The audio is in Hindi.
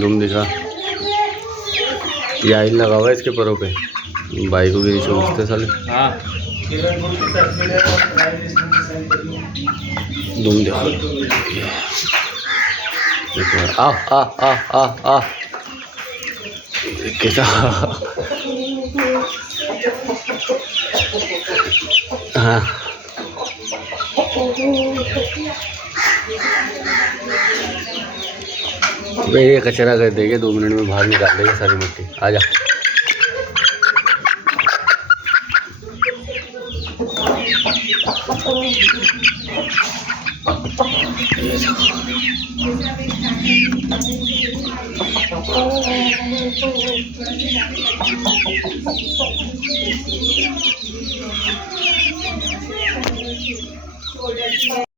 धूम दिखा, ये आइल लगा हुआ है इसके परों पे, बाइक को भी नीचे उठते साले। हाँ धूम देखो, आ आ आ आ आ कैसा। हाँ ये कचरा कर देंगे, 2 मिनट में बाहर निकाल देंगे सारी मिट्टी। आजा